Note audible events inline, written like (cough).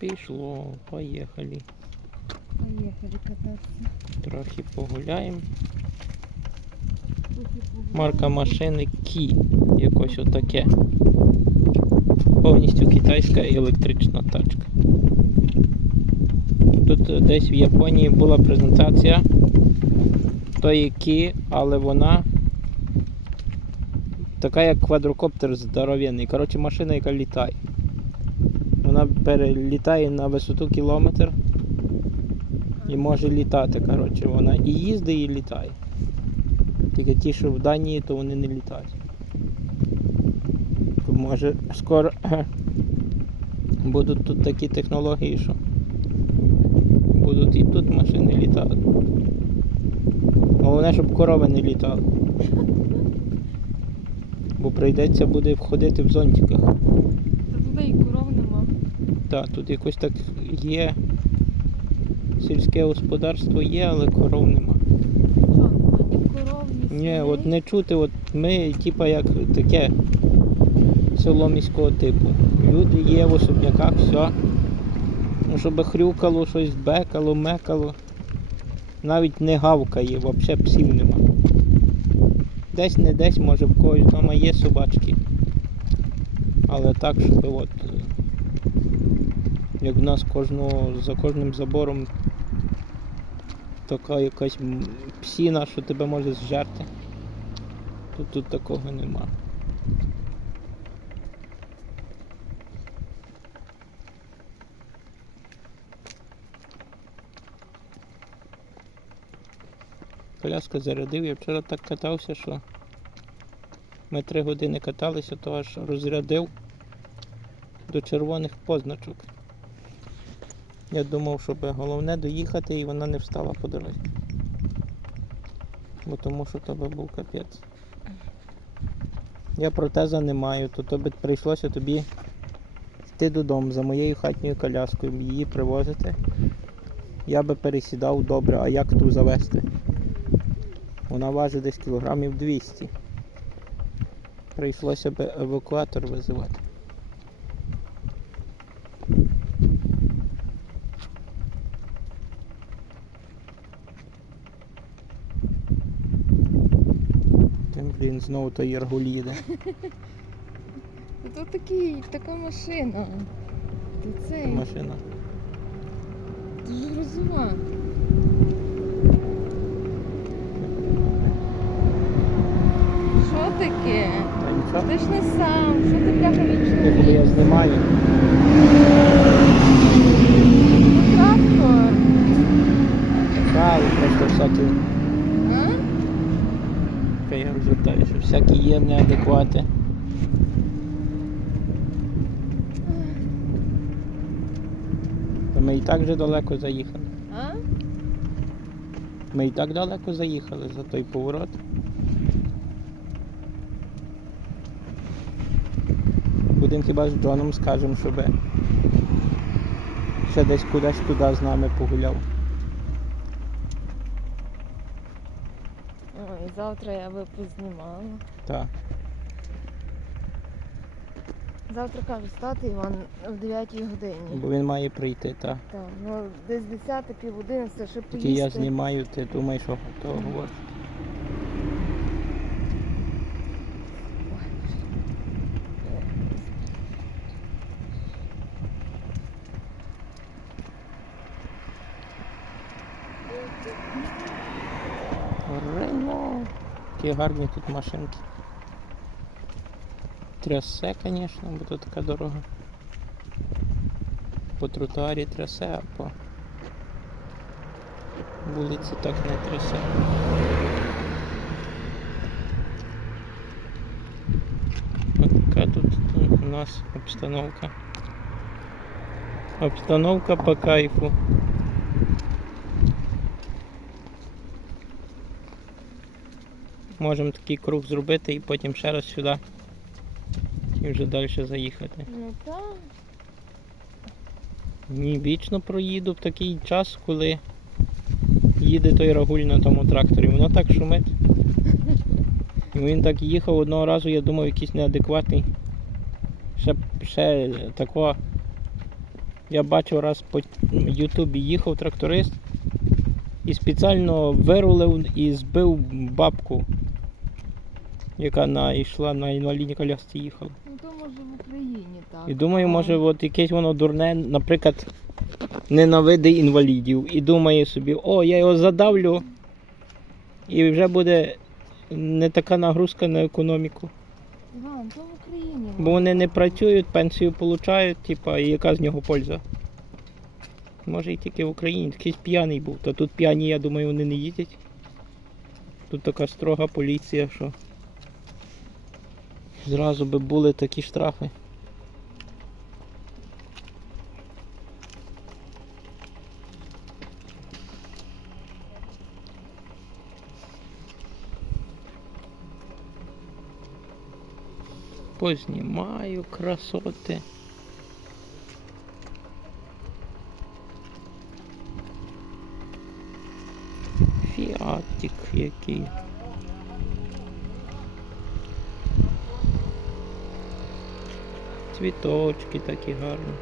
Пішло, поїхали. Поїхали кататися. Трохи погуляємо. Марка машини Кі. Якось отаке. Повністю китайська електрична тачка. Тут десь в Японії була презентація тої Кі, але вона така як квадрокоптер здоровенний. Коротше, машина, яка літає. Перелітає на висоту кілометр і може літати. Коротше, вона і їздить, і літає. Тільки ті, що в Данії, то вони не літають. То може скоро (clears throat) будуть тут такі технології, що будуть і тут машини літати. Головне, щоб корови не літали. (laughs) Бо прийдеться буде входити в зонтиках. Та туди і коров нема. Так, тут якось так є. Сільське господарство є, але коров нема. Ні коров, Ні, от не чути, от ми типа як таке село міського типу. Люди є в особняках, все. Ну, щоб хрюкало, щось бекало, мекало. Навіть не гавкає, взагалі псів нема. Десь не десь, може в когось вдома є собачки. Але так, щоб от. Як в нас кожного, за кожним забором така якась псіна, що тебе може зжерти. Тут, тут такого нема. Коляска зарядив, я вчора так катався, що ми три години каталися, то аж розрядив до червоних позначок. Я думав, щоб головне доїхати і вона не встала по дорозі. Бо тому що то би був капець. Я протеза не маю, то тобі прийшлося тобі йти додому за моєю хатньою коляскою, її привозити. Я би пересідав добре, а як ту завести? Вона важить десь кілограмів 200. Прийшлося би евакуатор визивати. Блін, знову той Єргуль їде. Та (laughs) такий, така машина. То цей, Машина. то ж. Що таке? Та нічого. Ти ж не сам, що ти бляха Ти коли я знімаю. Трактор. Так, просто. А? Я розвертаю, що всякі є неадеквати. Та ми і так вже далеко заїхали. А? Ми і так далеко заїхали за той поворот. Будемо хіба з Джоном скажемо, щоб ще десь кудись туди з нами погуляв. Ой, завтра я би познімала. Так. Завтра кажу, стати Іван в 9 годині. Бо він має прийти, так. Так, ну десь 10 пів 11, ще поїсти. Тільки я знімаю, ти думаєш, що то говориш. Рено. Які гарні тут машинки. Трясе, звісно, бо тут така дорога. По тротуарі трясе, а по вулиці так не трясе. Така тут у нас обстановка. Обстановка по кайфу. Можемо такий круг зробити і потім ще раз сюди. І вже далі заїхати. Ну так. Ні, вічно проїду в такий час, коли їде той рагуль на тому тракторі. Воно так шумить. І Він так їхав одного разу, я думав, якийсь неадекватний. Ще, ще такого Я бачив раз по Ютубі їхав тракторист і спеціально вирулив і збив бабку, яка на, йшла на інвалідній колясці їхала. Ну то може в Україні так. І думаю, може, от якесь воно дурне, наприклад, ненавидить інвалідів і думає собі, о, я його задавлю, і вже буде не така нагрузка на економіку. Іван, то в Україні. Бо вони не працюють, пенсію получають, типа, і яка з нього польза? Може і тільки в Україні, такий п'яний був. Та тут п'яні, я думаю, вони не їздять. Тут така строга поліція, що зразу би були такі штрафи. Познімаю красоти. Фіатик який. Цвіточки такі гарні.